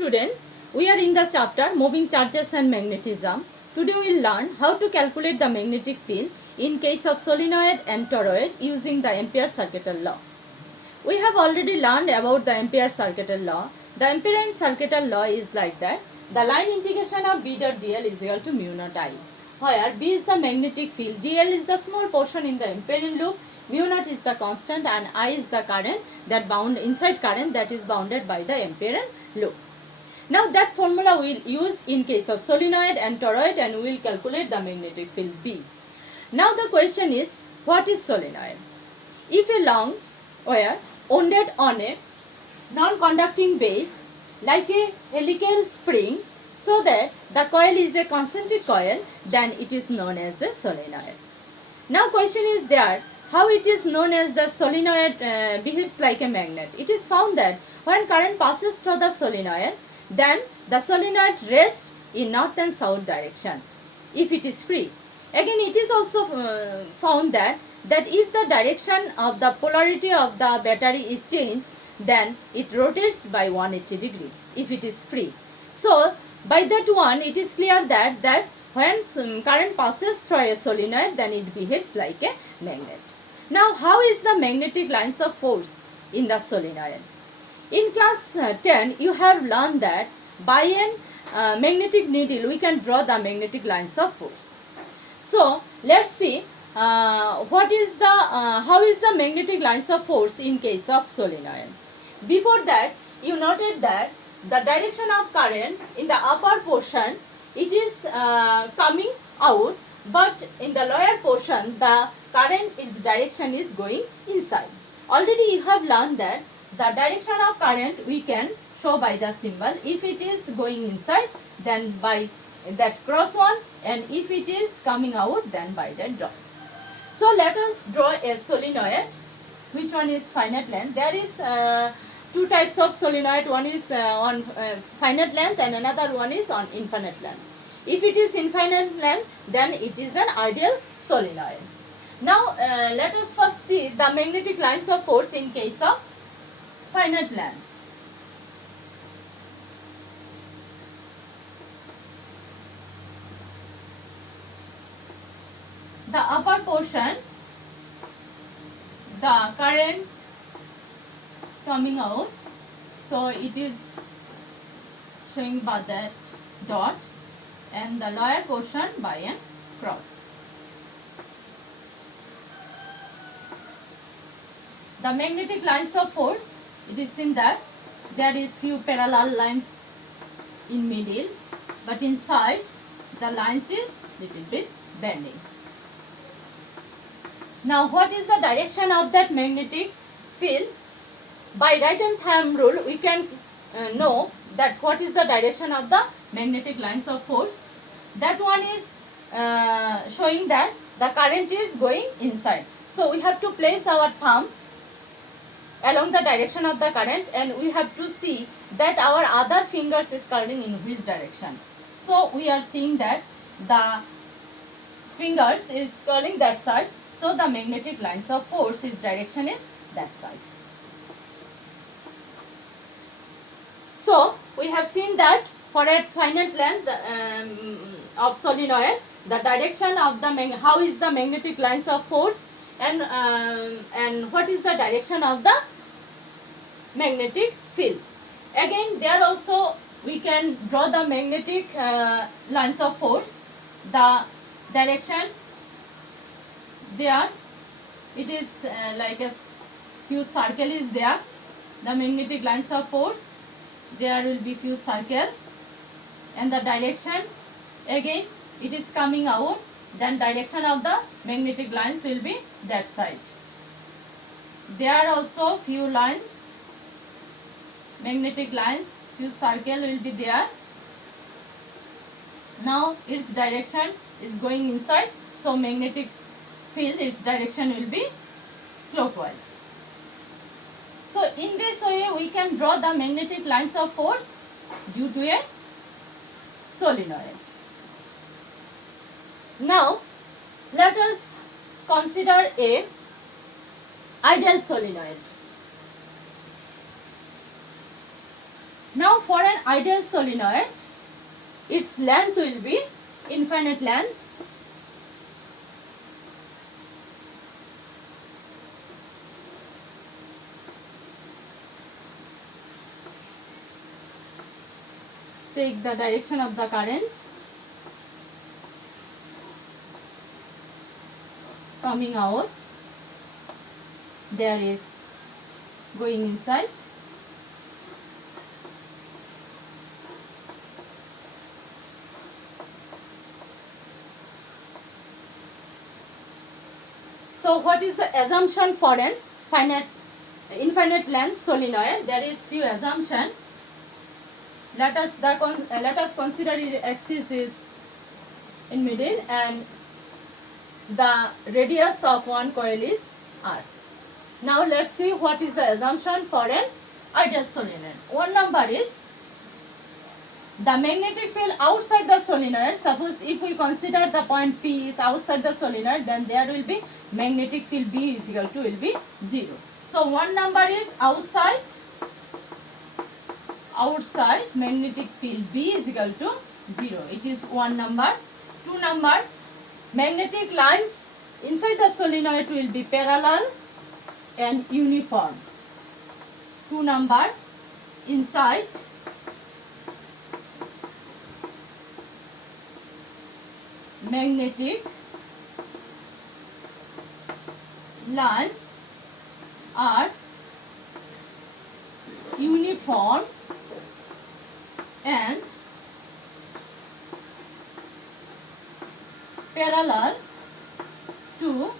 student, we are in the chapter moving charges and magnetism. Today we will learn how to calculate the magnetic field in case of solenoid and toroid using the Ampere circuital law. We have already learned about the Ampere circuital law. The Ampere circuital law is like that. The line integration of B dot dl is equal to mu naught I, where B is the magnetic field, dl is the small portion in the Ampere loop, mu naught is the constant, and I is the current that bound inside current that is bounded by the Ampere loop. Now that formula we will use in case of solenoid and toroid, and we will calculate the magnetic field B. Now the question is, what is solenoid? If a long wire wounded on a non-conducting base like a helical spring, so that the coil is a concentric coil, then it is known as a solenoid. Now question is there, how it is known as the solenoid behaves like a magnet. It is found that when current passes through the solenoid, then the solenoid rests in north and south direction if it is free. Again, it is also found that if the direction of the polarity of the battery is changed, then it rotates by 180 degree if it is free. So by that one, it is clear that when current passes through a solenoid, then it behaves like a magnet. Now how is the magnetic lines of force in the solenoid? In class 10, you have learned that by a magnetic needle we can draw the magnetic lines of force. So let's see how is the magnetic lines of force in case of solenoid. Before that, you noted that the direction of current in the upper portion, it is coming out, but in the lower portion the current its direction is going inside. Already you have learned that the direction of current we can show by the symbol. If it is going inside, then by that cross one, and if it is coming out, then by that dot. So let us draw a solenoid. Which one is finite length? There is two types of solenoid. One is on finite length and another one is on infinite length. If it is infinite length, then it is an ideal solenoid. Now let us first see the magnetic lines of force in case of finite length. The upper portion, the current is coming out, so it is showing by that dot, and the lower portion by a cross. The magnetic lines of force, it is seen that there is few parallel lines in middle, but inside the lines is little bit bending. Now what is the direction of that magnetic field? By right hand thumb rule we can know that what is the direction of the magnetic lines of force. That one is showing that the current is going inside. So we have to place our thumb along the direction of the current, and we have to see that our other fingers is curling in which direction. So we are seeing that the fingers is curling that side, so the magnetic lines of force, its direction is that side. So we have seen that for a finite length of solenoid, the direction of the how is the magnetic lines of force, and what is the direction of the magnetic field. Again, there also we can draw the magnetic lines of force. The direction there, it is like a few circle is there. The magnetic lines of force, there will be few circle, and the direction again it is coming out, then direction of the magnetic lines will be that side. There are also few lines, magnetic lines, few circle will be there. Now its direction is going inside, so magnetic field, its direction will be clockwise. So in this way we can draw the magnetic lines of force due to a solenoid. Now let us consider a ideal solenoid. Now for an ideal solenoid, its length will be infinite length. Take the direction of the current coming out, there is going inside. So what is the assumption for an infinite length solenoid? There is few assumption. Let us consider its axis is in middle and the radius of one coil is r. Now let's see what is the assumption for an ideal solenoid. One number is the magnetic field outside the solenoid. Suppose if we consider the point P is outside the solenoid, then there will be magnetic field B is equal to will be 0. So one number is outside magnetic field B is equal to 0. It is one number. Two number, magnetic lines inside the solenoid will be parallel and uniform. Two number, inside magnetic lines are uniform and parallel to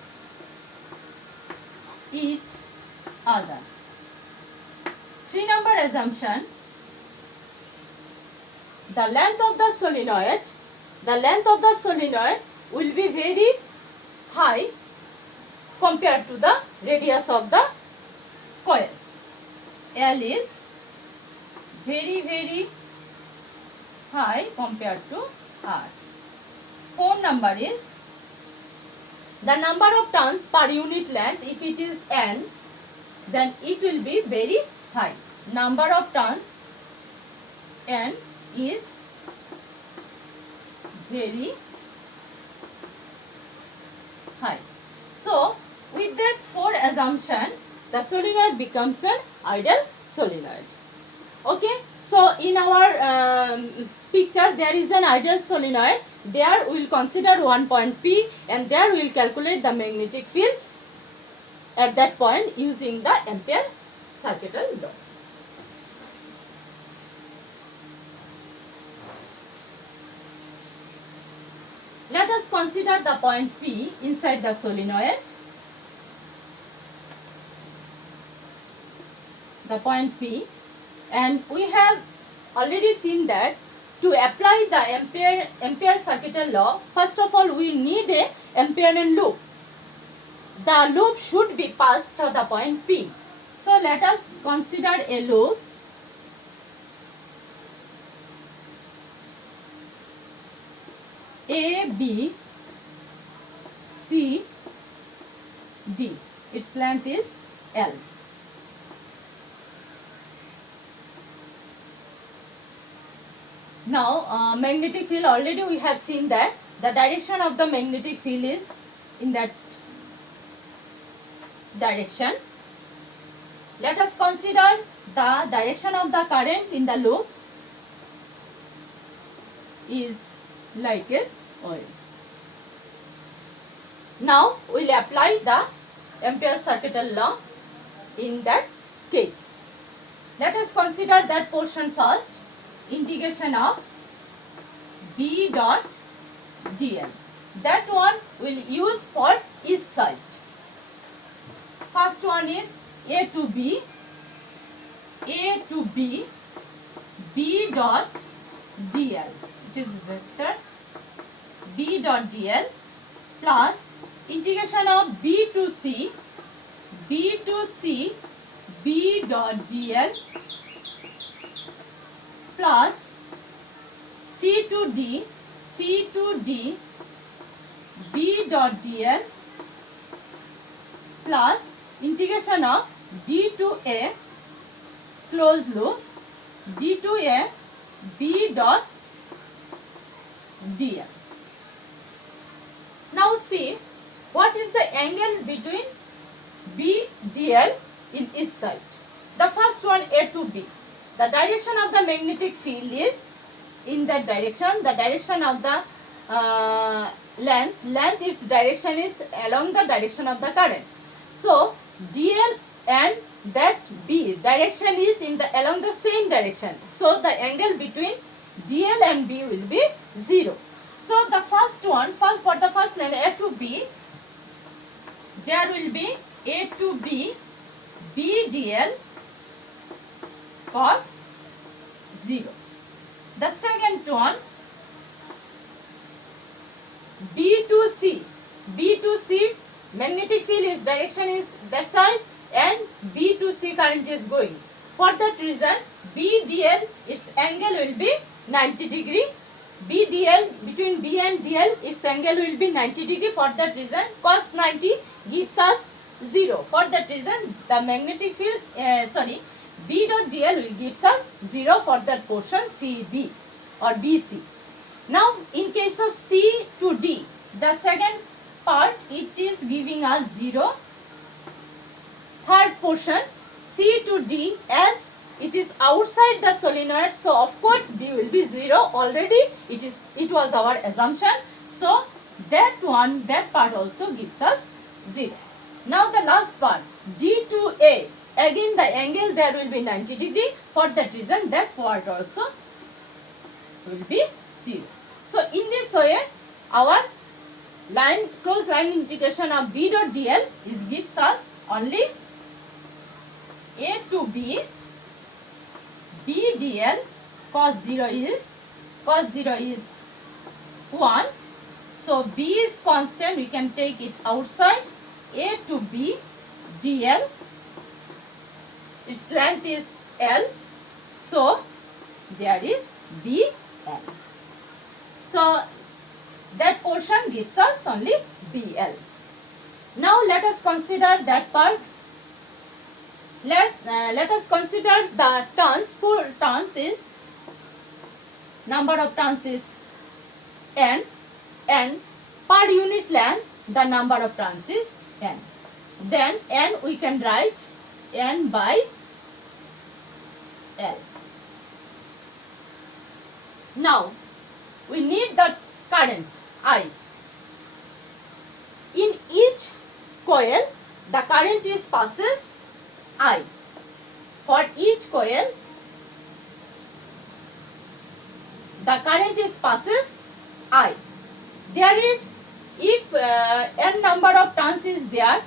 each other. 3 number assumption, the length of the solenoid will be very high compared to the radius of the coil. L is very high compared to R. 4 number is the number of turns per unit length. If it is N, then it will be very high. Number of turns N is very high. So with that 4 assumption, the solenoid becomes an ideal solenoid. Okay, so in our picture there is an ideal solenoid. There we will consider one point P and there we will calculate the magnetic field at that point using the Ampere circuital law. Let us consider the point P inside the solenoid. The point P, and we have already seen that to apply the Ampere circuital law, first of all we need a Amperian loop. The loop should be passed through the point P. So let us consider a loop. A, B, C, D. Its length is L. Now magnetic field, already we have seen that the direction of the magnetic field is in that direction. Let us consider the direction of the current in the loop is like as oil. Now we will apply the Ampere circuital law in that case. Let us consider that portion first. Integration of B dot dl. That one will use for each side. First one is A to B, B dot dl. It is vector B dot dl plus integration of B to C, B dot dl plus C to D, B dot dl plus integration of D to A closed loop, D to A B dot DL. Now see what is the angle between BDL in each side. The first one A to B. The direction of the magnetic field is in that direction. The direction of the length its direction is along the direction of the current. So DL and that B direction is in the along the same direction. So the angle between DL and B will be 0. So the first one, for the first line A to B, there will be A to B BDL cos 0. The second one B to C magnetic field is direction is that side and B to C current is going. For that reason BDL its angle will be 90 degree. BDL between B and DL its angle will be 90 degree. For that reason cos 90 gives us 0. For that reason the magnetic field B dot DL will gives us 0 for that portion CB or BC. Now in case of C to D, the second part it is giving us 0. Third portion C to D, as it is outside the solenoid, so of course B will be 0 already. It was our assumption. So that part also gives us 0. Now the last part D to A, again the angle there will be 90 degree. For that reason that part also will be 0. So in this way our closed line integration of B dot DL gives us only A to B BDL cos 0 is 1. So B is constant, we can take it outside. A to B DL, its length is L, so there is BL. So that portion gives us only BL. Now let us consider that part. Let us consider the turns. Full turns is number of turns is n, and per unit length the number of turns is n. Then n we can write n by L. Now we need the current I. In each coil the current is passes I. For each coil the current is passes I. There is, if n number of turns is there,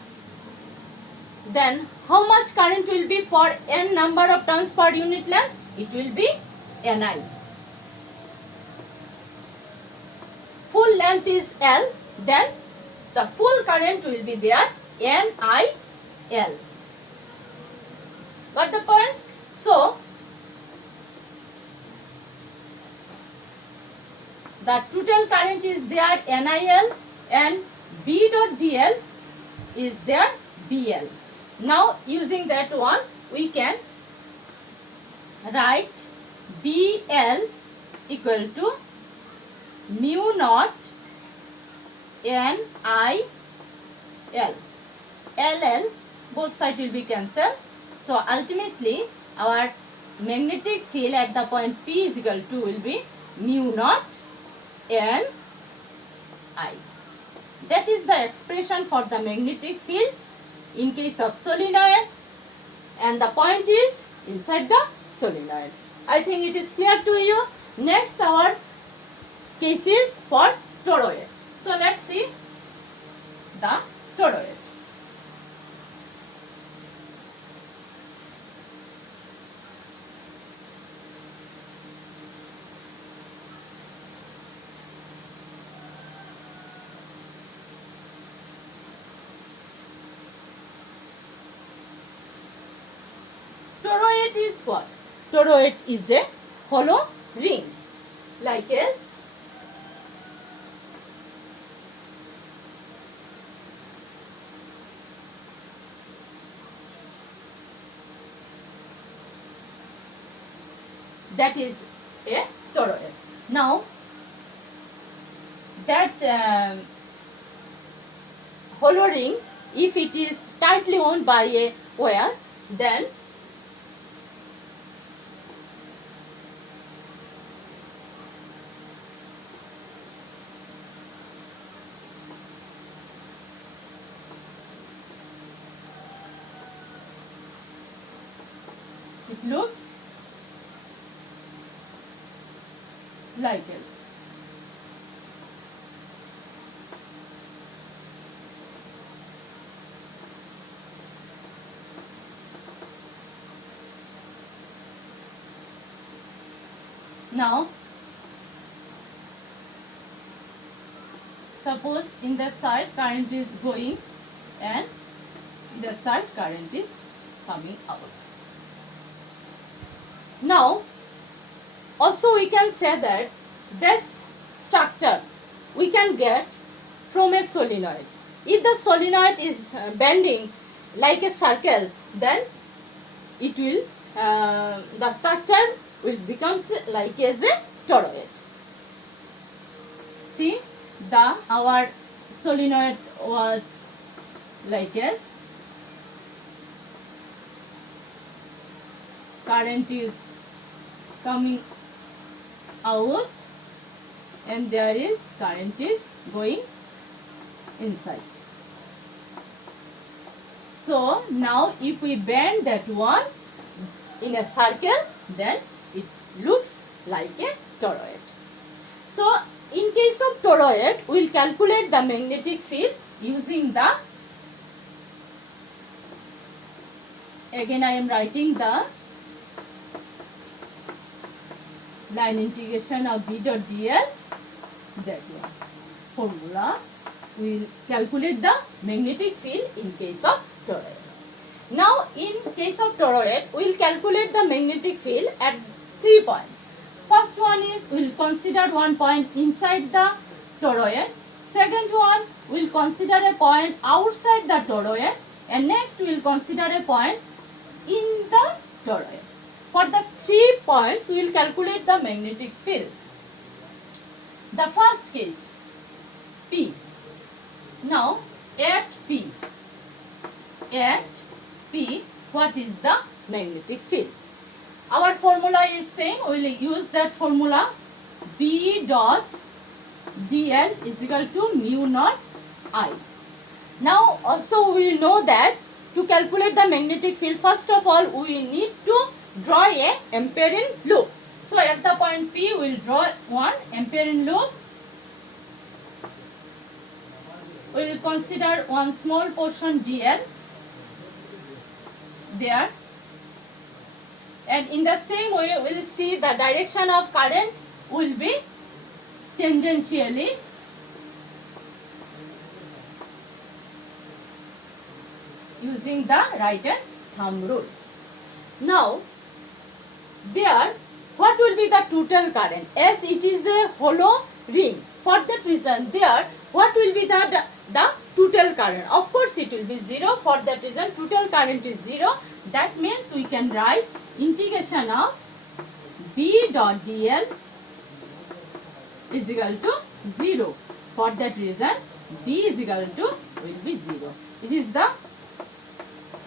then how much current will be for n number of turns per unit length? It will be Ni. Full length is L, then the full current will be there NIL. Got the point? So the total current is there NIL and B dot DL is there BL. Now using that one we can write BL equal to mu naught NIL. LL both sides will be cancelled. So ultimately our magnetic field at the point P is equal to will be mu naught N I. That is the expression for the magnetic field in case of solenoid, and the point is inside the solenoid. I think it is clear to you. Next our case is for toroid. So let's see the toroid. Toroid is what? Toroid is a hollow ring, like as that is a toroid. Now that hollow ring, if it is tightly wound by a wire, then it looks like this. Now suppose in that side current is going and the side current is coming out. Now also we can say that that's structure we can get from a solenoid. If the solenoid is bending like a circle, then it will the structure will becomes like as a toroid. See, our solenoid was like as current is coming out and there is current is going inside. So now if we bend that one in a circle, then it looks like a toroid. So in case of toroid, we will calculate the magnetic field using the, again I am writing the line integration of B dot dl, that one formula. We will calculate the magnetic field in case of toroid. Now in case of toroid, we will calculate the magnetic field at 3 points. First one is we will consider one point inside the toroid. Second one we will consider a point outside the toroid, and next we will consider a point in the toroid. For the 3 points we will calculate the magnetic field. The first case P. Now at P, what is the magnetic field? Our formula is saying we will use that formula, B dot dl is equal to mu naught I. Now also we will know that to calculate the magnetic field, first of all we need to draw a Amperian loop. So at the point P we will draw one Amperian loop. We will consider one small portion dl there, and in the same way we will see the direction of current will be tangentially using the right hand thumb rule. Now there, what will be the total current? As it is a hollow ring, for that reason there, what will be the total current? Of course it will be 0. For that reason total current is 0. That means we can write integration of B dot dl is equal to 0. For that reason B is equal to will be 0. It is the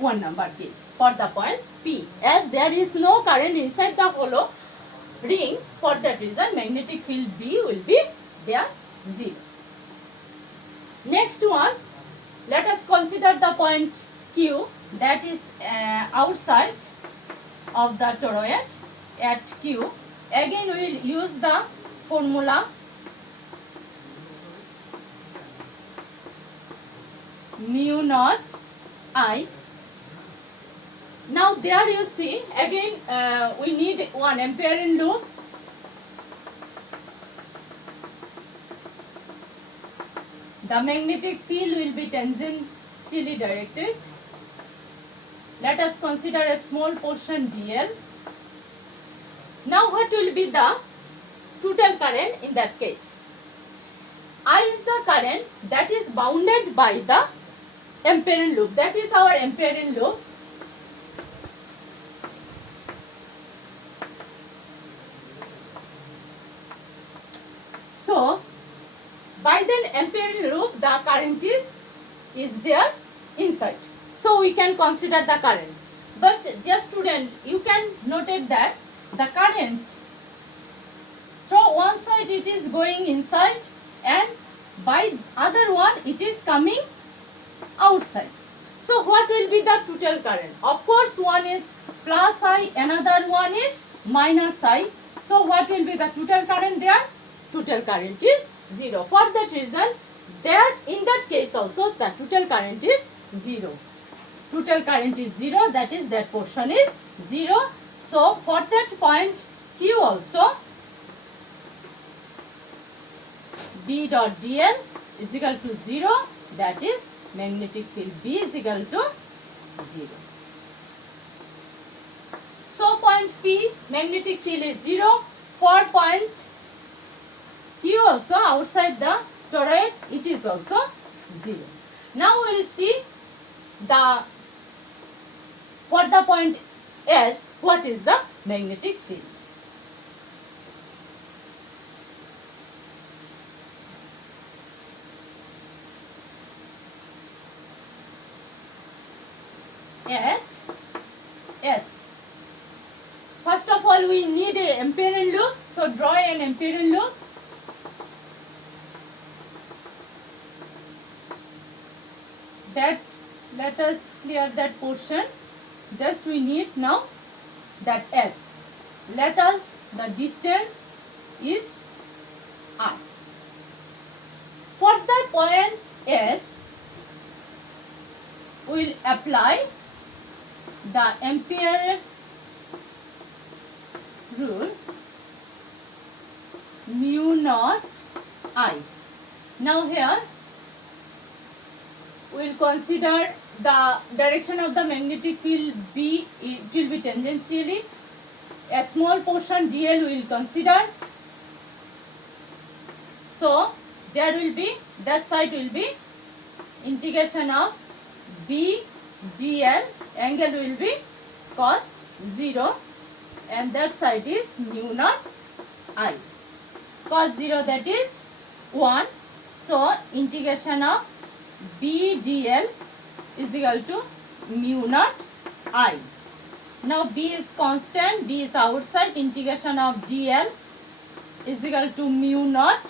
1 number case for the point P. As there is no current inside the hollow ring, for that reason magnetic field B will be there 0. Next one, let us consider the point Q, that is outside of the toroid at Q. Again we will use the formula mu naught I. Now there you see again we need one Amperian loop. The magnetic field will be tangentially directed. Let us consider a small portion dl. Now what will be the total current in that case? I is the current that is bounded by the Amperian loop. That is our Amperian loop. So by the ampere loop the current is there inside. So we can consider the current. But dear student, you can note that the current through one side it is going inside and by other one it is coming outside. So what will be the total current? Of course one is plus I, another one is minus I. So what will be the total current there? Total current is 0. For that reason, there in that case also the total current is 0. Total current is 0, that is that portion is 0. So for that point Q also B dot dl is equal to 0, that is magnetic field B is equal to 0. So point P magnetic field is 0. For point Q also outside the toroid it is also 0. Now we will see the for the point S what is the magnetic field. At S. First of all we need a ampere loop, so draw an ampere loop. That let us clear that portion. Just we need now that S. Let us the distance is R. For the point S we will apply the ampere rule mu naught I. Now here we will consider the direction of the magnetic field B, it will be tangentially. A small portion dl we will consider. So there will be, that side will be integration of B dl, angle will be cos 0 and that side is mu naught I. Cos 0 that is 1. So integration of B dl is equal to mu naught I. Now B is constant, B is outside, integration of dl is equal to mu naught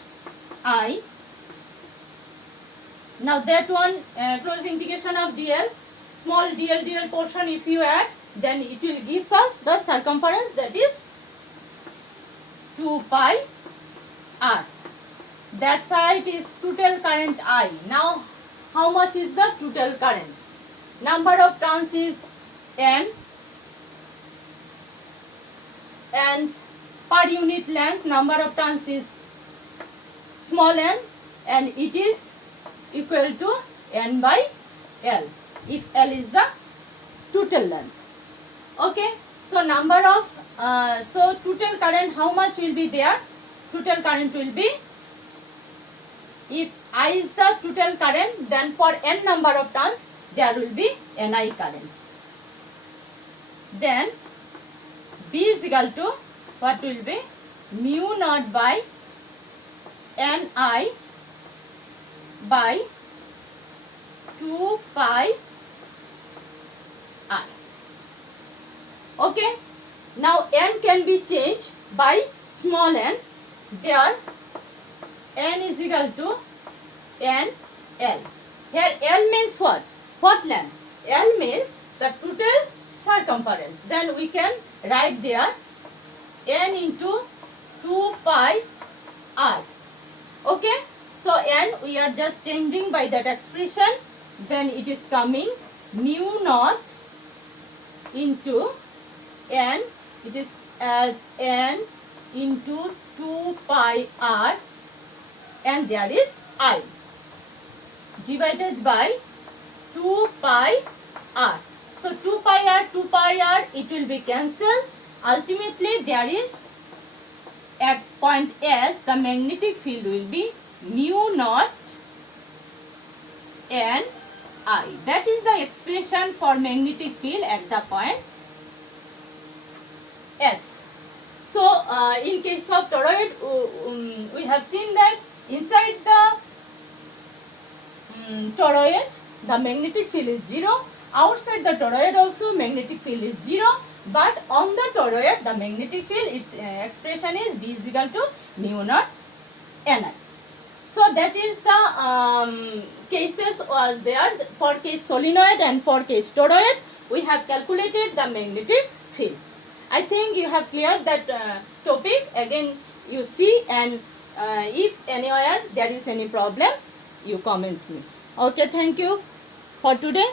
I. Now that one close integration of dl, small dl portion if you add, then it will gives us the circumference, that is 2 pi r. That side is total current I. Now how much is the total current? Number of turns is n and per unit length number of turns is small n and it is equal to n by L if L is the total length. Okay, so number of so total current how much will be there? Total current will be, if I is the total current, then for n number of turns there will be Ni current. Then B is equal to what will be mu naught by Ni by 2 pi r. Okay, now n can be changed by small n. There n is equal to n L. Here L means what? What length? L means the total circumference. Then we can write there n into 2 pi r. Okay, so n we are just changing by that expression. Then it is coming mu naught into n, it is as n into 2 pi r and there is I divided by 2 pi r. So 2 pi r it will be cancelled. Ultimately there is at point S the magnetic field will be mu naught n I. That is the expression for magnetic field at the point S. So in case of toroid, we have seen that inside the toroid the magnetic field is 0. Outside the toroid also magnetic field is 0. But on the toroid the magnetic field, its expression is B is equal to mu naught Ni. So that is the cases was there for case solenoid and for case toroid. We have calculated the magnetic field. I think you have cleared that topic. Again you see, and if anywhere there is any problem, you comment me. Okay, thank you for today.